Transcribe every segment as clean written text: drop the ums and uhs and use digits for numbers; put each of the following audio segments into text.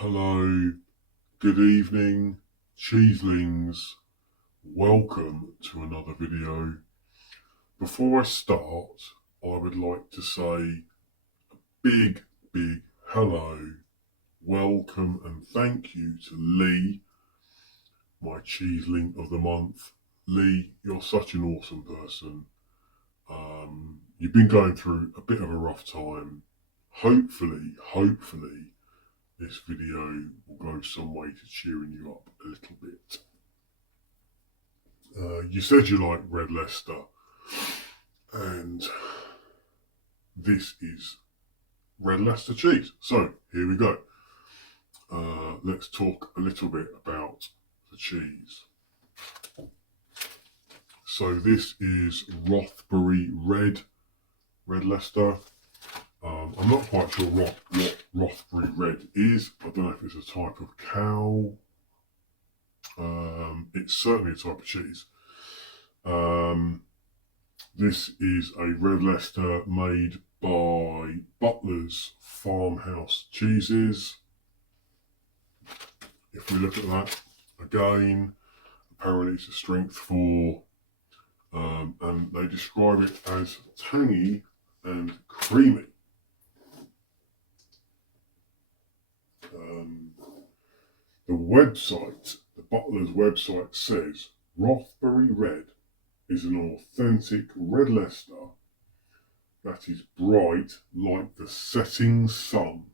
Hello, good evening, cheeselings. Welcome to another video. Before I start, I would like to say a big hello, welcome and thank you to Lee, my cheeseling of the month. Lee, you're such an awesome person. You've been going through a bit of a rough time. Hopefully, this video will go some way to cheering you up a little bit. You said you like Red Leicester, and this is Red Leicester cheese. So here we go. Let's talk a little bit about the cheese. So this is Rothbury Red Leicester. I'm not quite sure what Rothbury Red is. I don't know if it's a type of cow. It's certainly a type of cheese. This is a Red Leicester made by Butler's Farmhouse Cheeses. If we look at that again, apparently it's a strength 4, and they describe it as tangy and creamy. The website, the Butler's website says Rothbury Red is an authentic Red Leicester that is bright like the setting sun.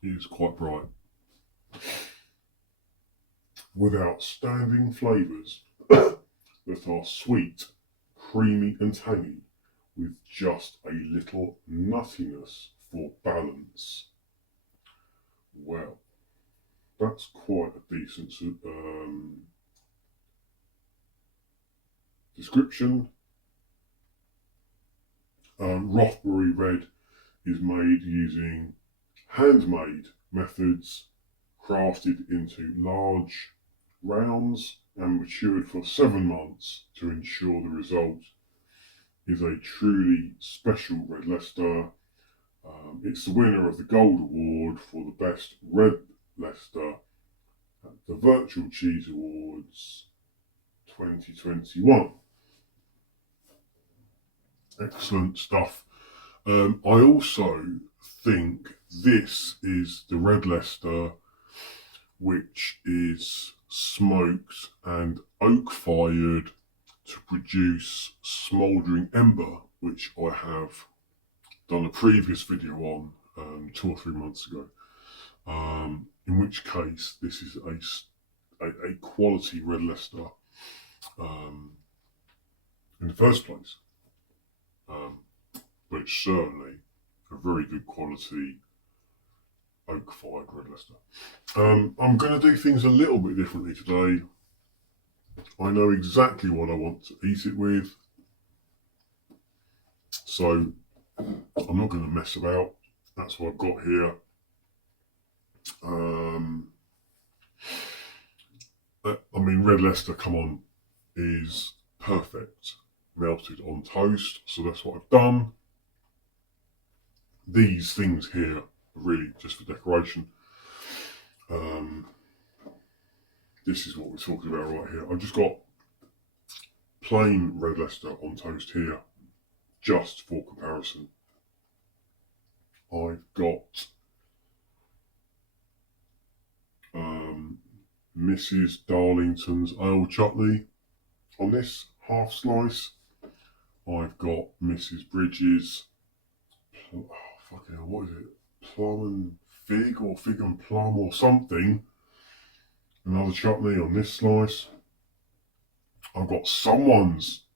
It is quite bright. With outstanding flavours that are sweet, creamy and tangy, with just a little nuttiness for balance. Well, that's quite a decent description. Rothbury Red is made using handmade methods, crafted into large rounds and matured for 7 months to ensure the result is a truly special Red Leicester. It's the winner of the Gold Award for the best Red Leicester at the Virtual Cheese Awards 2021. Excellent stuff. I also think this is the Red Leicester which is smoked and oak fired to produce smouldering ember, which I have done a previous video on 2 or 3 months ago. In which case this is a quality Red Leicester in the first place. But it's certainly a very good quality oak-fired Red Leicester. I'm going to do things a little bit differently today. I know exactly what I want to eat it with, so I'm not going to mess about. That's what I've got here. I mean, Red Leicester, come on, is perfect melted on toast, so that's what I've done. These things here are really just for decoration. This is what we're talking about right here. I've just got plain Red Leicester on toast here, just for comparison. I've got Mrs. Darlington's ale chutney on this half slice. I've got Mrs. Bridges, what is it? Plum and fig, or fig and plum or something. Another chutney on this slice. I've got someone's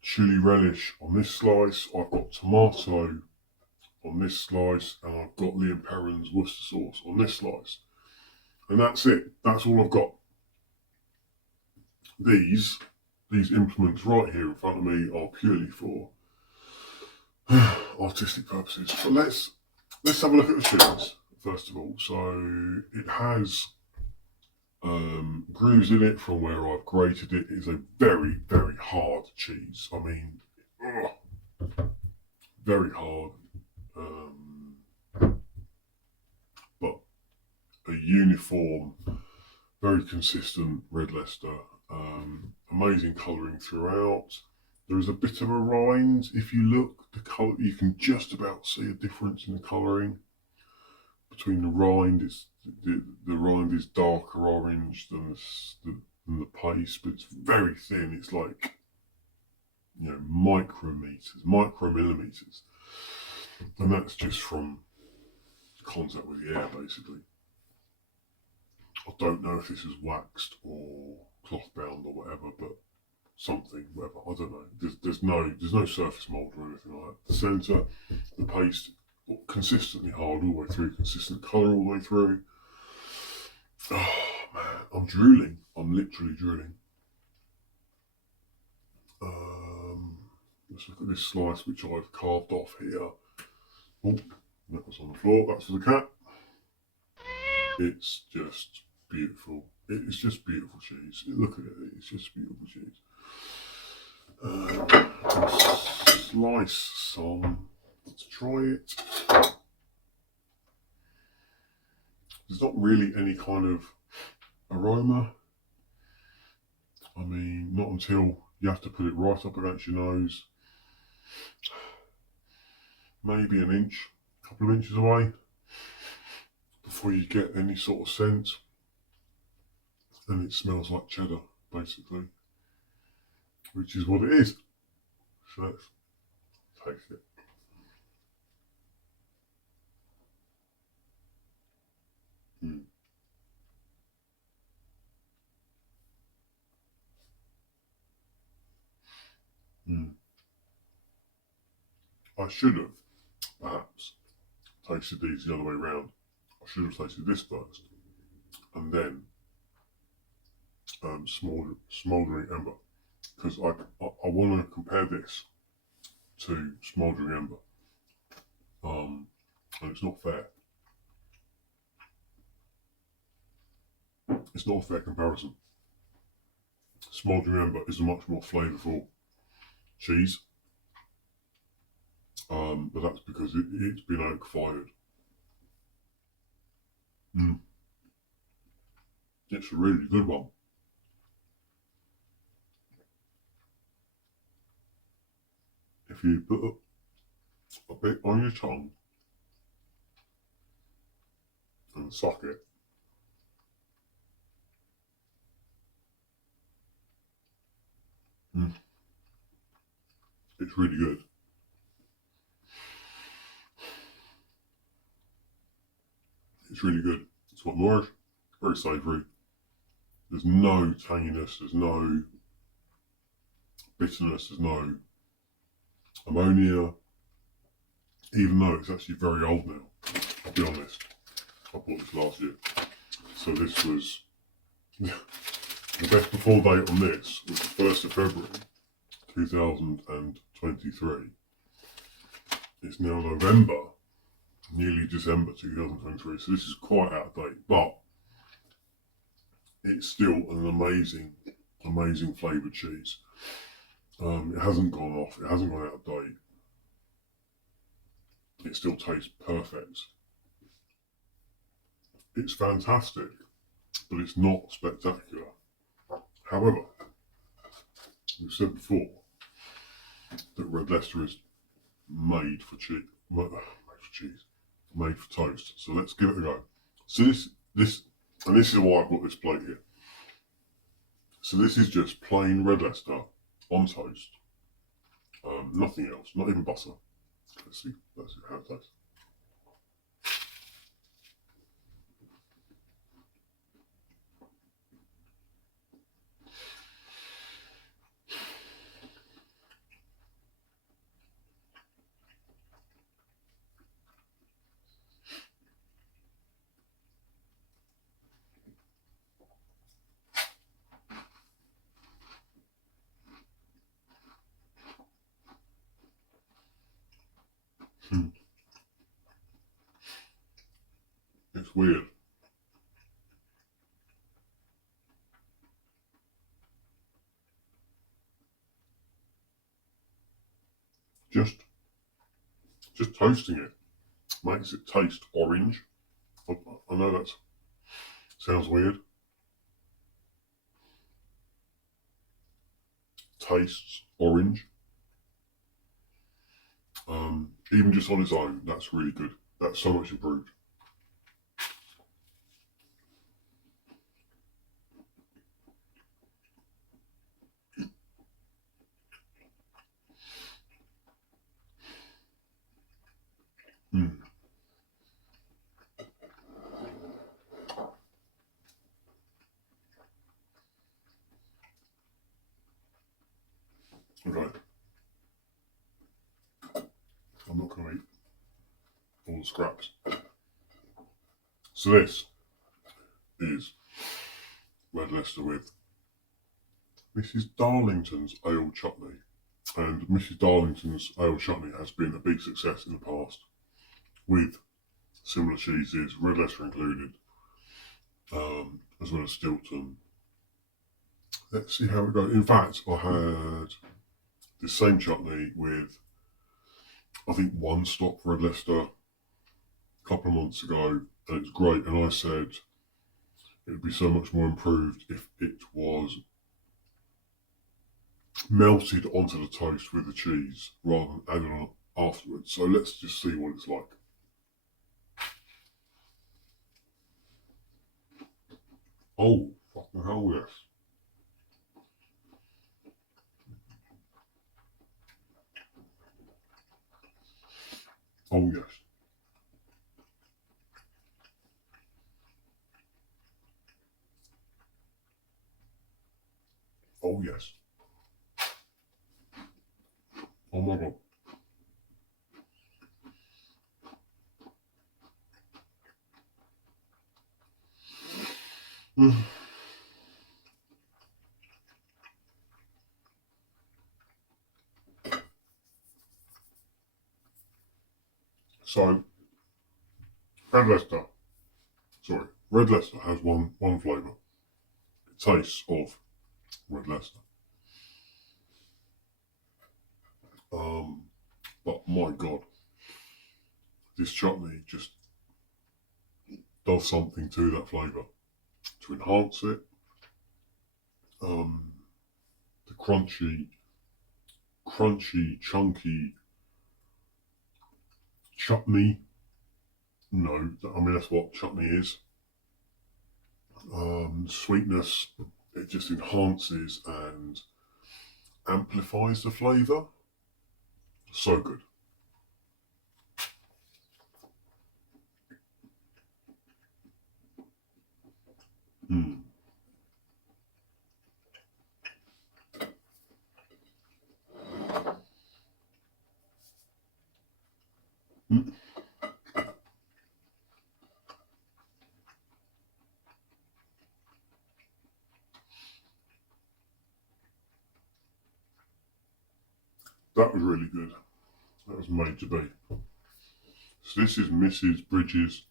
chili relish on this slice. I've got tomato on this slice, and I've got Liam Perrin's Worcester sauce on this slice. And that's it. That's all I've got. These implements right here in front of me are purely for artistic purposes. But let's have a look at the cheese first of all. So it has grooves in it from where I've grated it. It's a very hard cheese. I mean, very hard. very consistent red Leicester. Amazing colouring throughout. There is a bit of a rind. If you look, the colour, you can just about see a difference in the colouring between the rind. It's the rind is darker orange than the paste, but it's very thin. It's like, you know, micromillimeters, and that's just from contact with the air, basically. I don't know if this is waxed or cloth bound or whatever, but something, whatever. I don't know. There's no surface mould or anything like that. The centre, the paste, consistently hard all the way through, consistent colour all the way through. Oh man, I'm drooling. I'm literally drooling. Let's look at this slice which I've carved off here. Oh, that was on the floor. That's for the cat. It's just beautiful. It's just beautiful cheese. Look at it. It's just beautiful cheese. Slice some. Let's try it. There's not really any kind of aroma. I mean, not until you have to put it right up against your nose. Maybe an inch, a couple of inches away before you get any sort of scent. And it smells like cheddar, basically, which is what it is. So let's taste it. I should have perhaps tasted these the other way round. I should have tasted this first and then smouldering ember, because I want to compare this to smouldering ember, and it's not fair. It's not a fair comparison. Smouldering ember is a much more flavourful cheese, but that's because it's been oak fired. It's a really good one. If you put a bit on your tongue and suck it, it's really good. It's really good. It's got nourish, very savoury. There's no tanginess, there's no bitterness, there's no ammonia, even though it's actually very old now. I'll be honest, I bought this last year. So this was, the best before date on this was the 1st of February 2023. It's now November, nearly December 2023, so this is quite out of date, but it's still an amazing flavoured cheese. It hasn't gone off, it hasn't gone out of date. It still tastes perfect. It's fantastic, but it's not spectacular. However, we've said before that red Leicester is made for toast. So let's give it a go. So this is why I've got this plate here. So this is just plain red Leicester on toast. Nothing else, not even butter. Let's see how it tastes. It's weird. Just toasting it makes it taste orange. I know that sounds weird. tastes orange. Even just on its own, that's really good. That's so much improved. Mm. Okay. I'm not going to eat all the scraps. So this is Red Leicester with Mrs. Darlington's ale chutney. And Mrs. Darlington's ale chutney has been a big success in the past with similar cheeses, Red Leicester included, as well as Stilton. Let's see how it goes. In fact, I had the same chutney with, I think, One Stop Red Leicester a couple of months ago, and it's great. And I said it would be so much more improved if it was melted onto the toast with the cheese rather than added on afterwards. So let's just see what it's like. Oh, fucking hell, yes. Oh, yes. Oh, yes. Oh, my God. So, Red Leicester, Red Leicester has one flavour. It tastes of Red Leicester. But my God, this chutney just does something to that flavour to enhance it. The crunchy, chunky chutney. No, I mean that's what chutney is. Sweetness, it just enhances and amplifies the flavour. So good. Mm. Mm. That was really good. That was made to be. So this is Mrs. Bridges,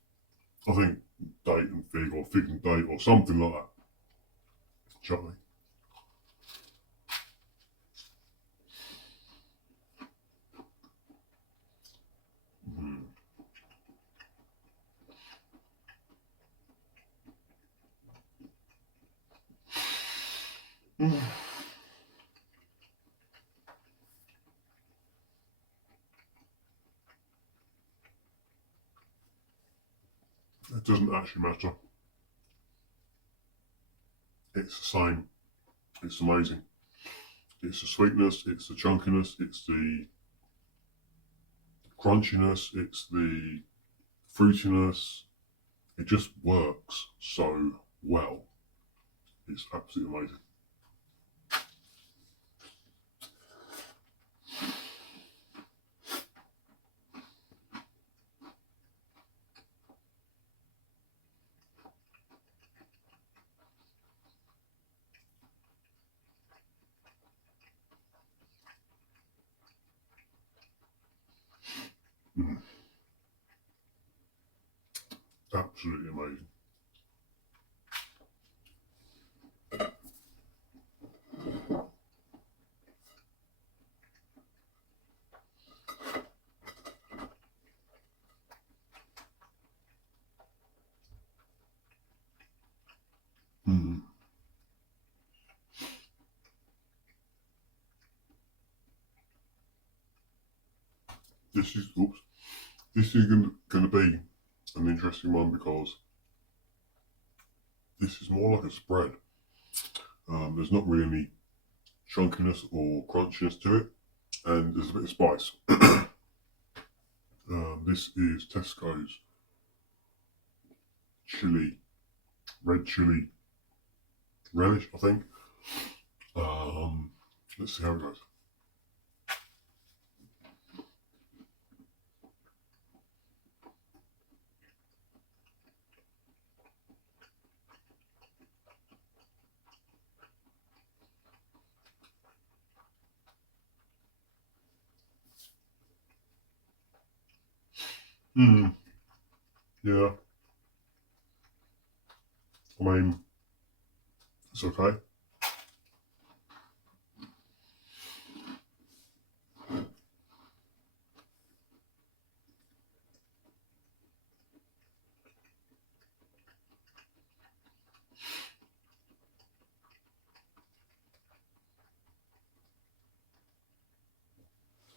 I think, date and fig or fig and date or something like that. Chutney. Mm. Mm. It doesn't actually matter. It's the same. It's amazing. It's the sweetness, it's the chunkiness, it's the crunchiness, it's the fruitiness. It just works so well. It's absolutely amazing. Mm. Absolutely amazing. Mm. This is going to be an interesting one because this is more like a spread. There's not really any chunkiness or crunchiness to it, and there's a bit of spice. This is Tesco's red chili relish, I think. Let's see how it goes. Yeah. I mean, it's okay.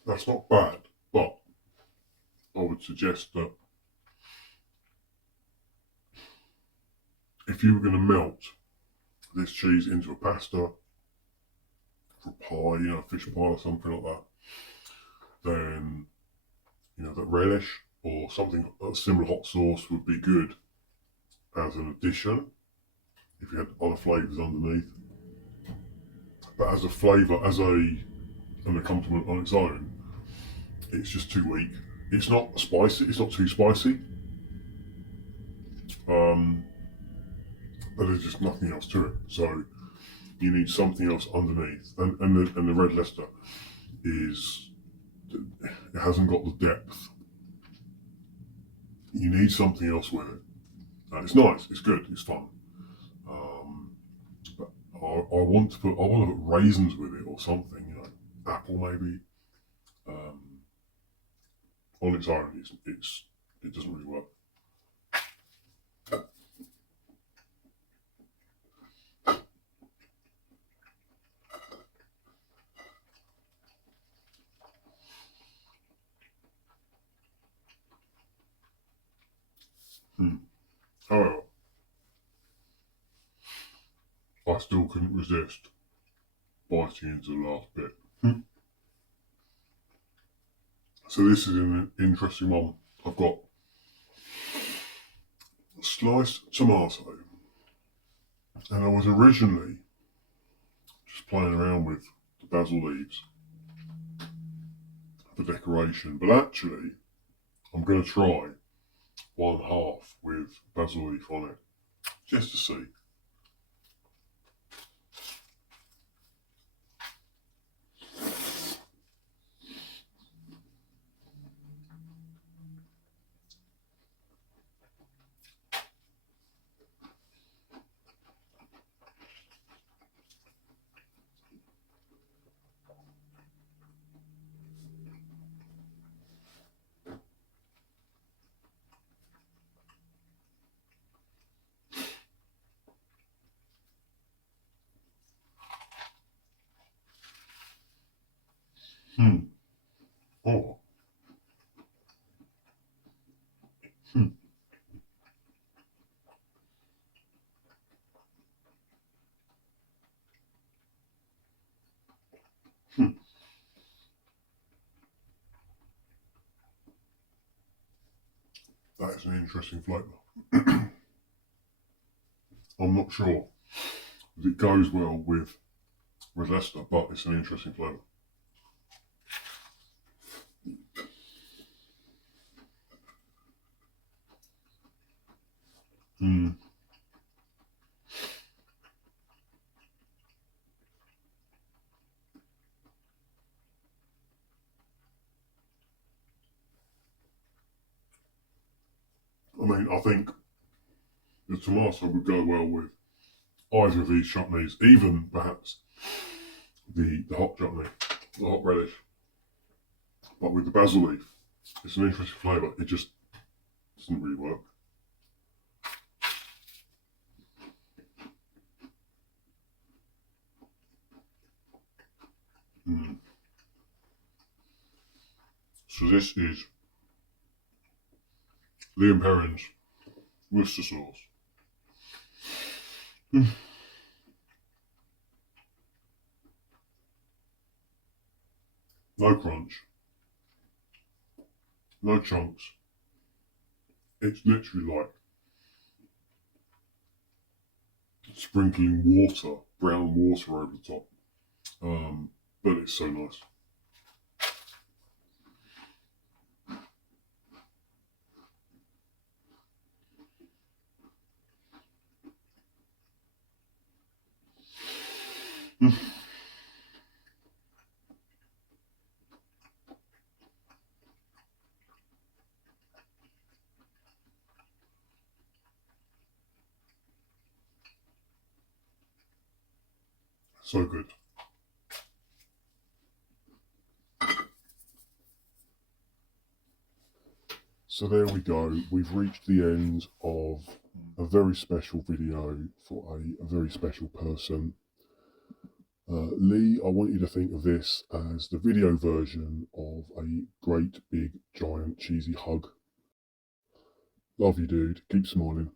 That's not bad, but I would suggest that if you were going to melt this cheese into a pasta for pie, a fish pie or something like that, then that relish or something a similar hot sauce would be good as an addition if you had other flavours underneath. But as a flavour, as an accompaniment on its own, it's just too weak. It's not spicy. It's not too spicy. But there's just nothing else to it. So you need something else underneath. And the red Leicester it hasn't got the depth. You need something else with it. It's nice. It's good. It's fun. But I want to put raisins with it or something. Apple maybe. On its own, it doesn't really work. However, I still couldn't resist biting into the last bit. So this is an interesting one. I've got sliced tomato, and I was originally just playing around with the basil leaves for decoration, but actually I'm going to try 1/2 with basil leaf on it, just to see. Oh. That is an interesting flavour. I'm not sure if it goes well with Leicester, but it's an interesting flavour. I mean, I think the tomato would go well with either of these chutneys, even perhaps the hot chutney, the hot relish. But with the basil leaf, it's an interesting flavour. It just doesn't really work. So this is Liam Perrin's Worcester sauce. No crunch. No chunks. It's literally like sprinkling water, brown water over the top. But it's so nice. So good. So there we go. We've reached the end of a very special video for a very special person. Lee, I want you to think of this as the video version of a great big giant cheesy hug. Love you, dude. Keep smiling.